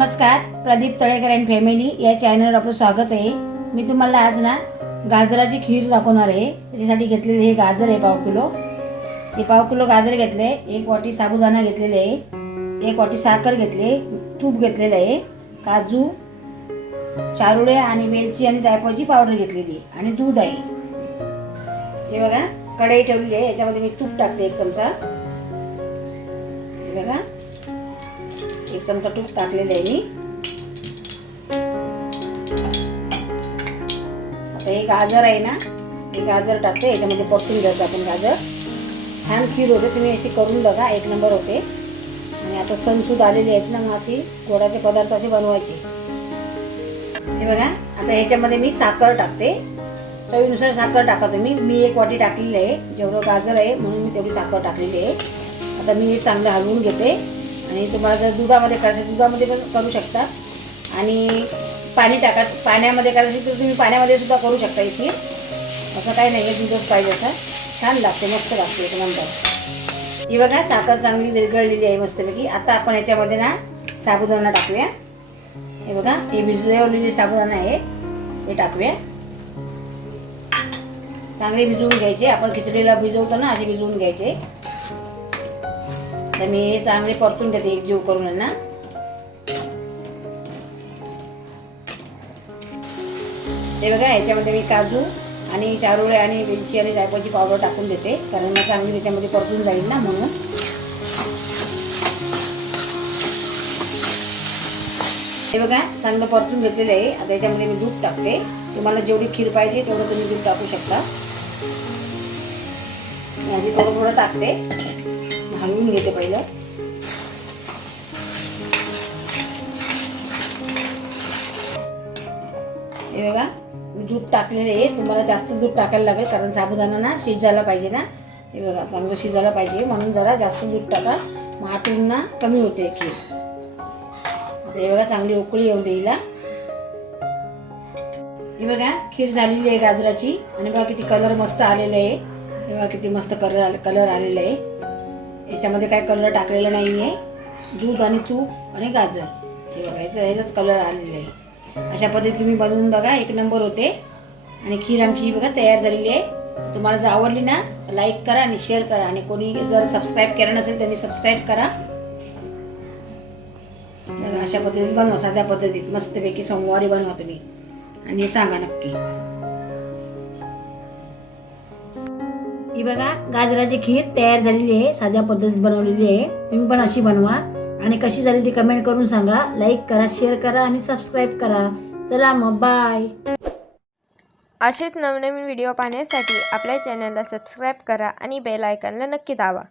नमस्कार Pradeep Talekar and family या चॅनलवर आपलं स्वागत आहे. मी तुम्हाला आज ना गाजराची खीर दाखवणार आहे. त्याच्यासाठी घेतलेले हे गाजर आहे पाव किलो. हे पाव किलो गाजर घेतले एक वाटी साबुदाणा घेतलेले आहे एक वाटी साखर घेतले तूप घेतलेलं आहे काजू चारुळे आणि वेलची आणि जायफळची पावडर घेतलेली आहे आणि दूध आहे. हे बघा कढई ठेवलेली आहे याच्यामध्ये मी तूप टाकते एक चमचा. चमचा तूप टाकलेलं आहे मी. आता हे गाजर आहे ना हे गाजर टाकते याच्यामध्ये परतून घ्यायचं आपण गाजर. छान खीर होते तुम्ही अशी करून बघा एक नंबर होते. आणि आता सणसूद आलेले आहेत ना मग अशी गोडाचे पदार्थ असे बनवायचे. हे बघा आता ह्याच्यामध्ये मी साखर टाकते. चवीनुसार साखर टाका तुम्ही. मी एक वाटी टाकलेली आहे जेवढं गाजर आहे म्हणून मी तेवढी साखर टाकलेली आहे. आता मी हे चांगलं हलवून घेते. आणि तुम्हाला जर दुधामध्ये करायचं दुधामध्ये पण करू शकता. आणि पाणी टाका पाण्यामध्ये करायचं तर तुम्ही पाण्यामध्ये सुद्धा करू शकता इथे. असं काही नाही आहे दूधच पाहिजे असं. छान लागते मस्त लागते एक नंबर. ही बघा साखर चांगली विरघळलेली आहे मस्तपैकी. आता आपण याच्यामध्ये ना साबुदाणा टाकूया. हे बघा हे भिजवलेली साबुदाणा आहे. हे टाकूया. चांगले भिजवून घ्यायचे. आपण खिचडीला भिजवतो ना असे भिजवून घ्यायचे. तर मी चांगली परतून घेते एक जीव करून आहे ना. हे बघा याच्यामध्ये मी काजू आणि चारोळे आणि वेलची आणि जायफळची पावडर टाकून देते कारण मग चांगली त्याच्यामध्ये परतून जाईल ना म्हणून. हे बघा चांगलं परतून घेतलेलं आहे. आता याच्यामध्ये मी दूध टाकते. तुम्हाला जेवढी खीर पाहिजे तेवढं तुम्ही दूध टाकू शकता. मी आधी थोडं थोडं टाकते. हलवून घेते पहिलं. हे बघा मी दूध टाकलेलं आहे. तुम्हाला जास्त दूध टाकायला लागेल कारण साबुदाणा ना शिजायला पाहिजे ना. हे बघा चांगलं शिजायला पाहिजे. म्हणून जरा जास्त दूध टाका. मग आटून ना कमी होते खीर आता हे बघा चांगली उकळी येऊन देईला हे बघा खीर झालेली आहे गाजराची. आणि बघा किती कलर मस्त आलेला आहे. हे बघा किती मस्त कलर कलर आलेला आहे. याच्यामध्ये काय कलर टाकलेला नाही आहे दूध आणि तूप आणि गाजर. हे बघा याचा ह्याचाच कलर आलेला आहे. अशा पद्धतीत तुम्ही बनवून बघा एक नंबर होते. आणि खीर आमची ही बघा तयार झालेली आहे. तुम्हाला जर आवडली ना लाईक करा आणि शेअर करा. आणि कोणी जर सबस्क्राईब केलं नसेल त्यांनी सबस्क्राईब करा. अशा पद्धतीत बनवा साध्या पद्धतीत. मस्तपैकी सोमवारी बनवा तुम्ही. आणि हे सांगा नक्की. ही बघा गाजराची खीर तयार झालेली आहे साध्या पद्धतीत बनवलेली आहे. तुम्ही पण अशी बनवा. आणि कशी झाली ती कमेंट करून सांगा. लाईक करा शेअर करा आणि सबस्क्राईब करा. चला मग बाय असेच नवनवीन व्हिडिओ पाहण्यासाठी आपल्या चॅनलला सबस्क्राईब करा आणि बेल आयकनला नक्की दावा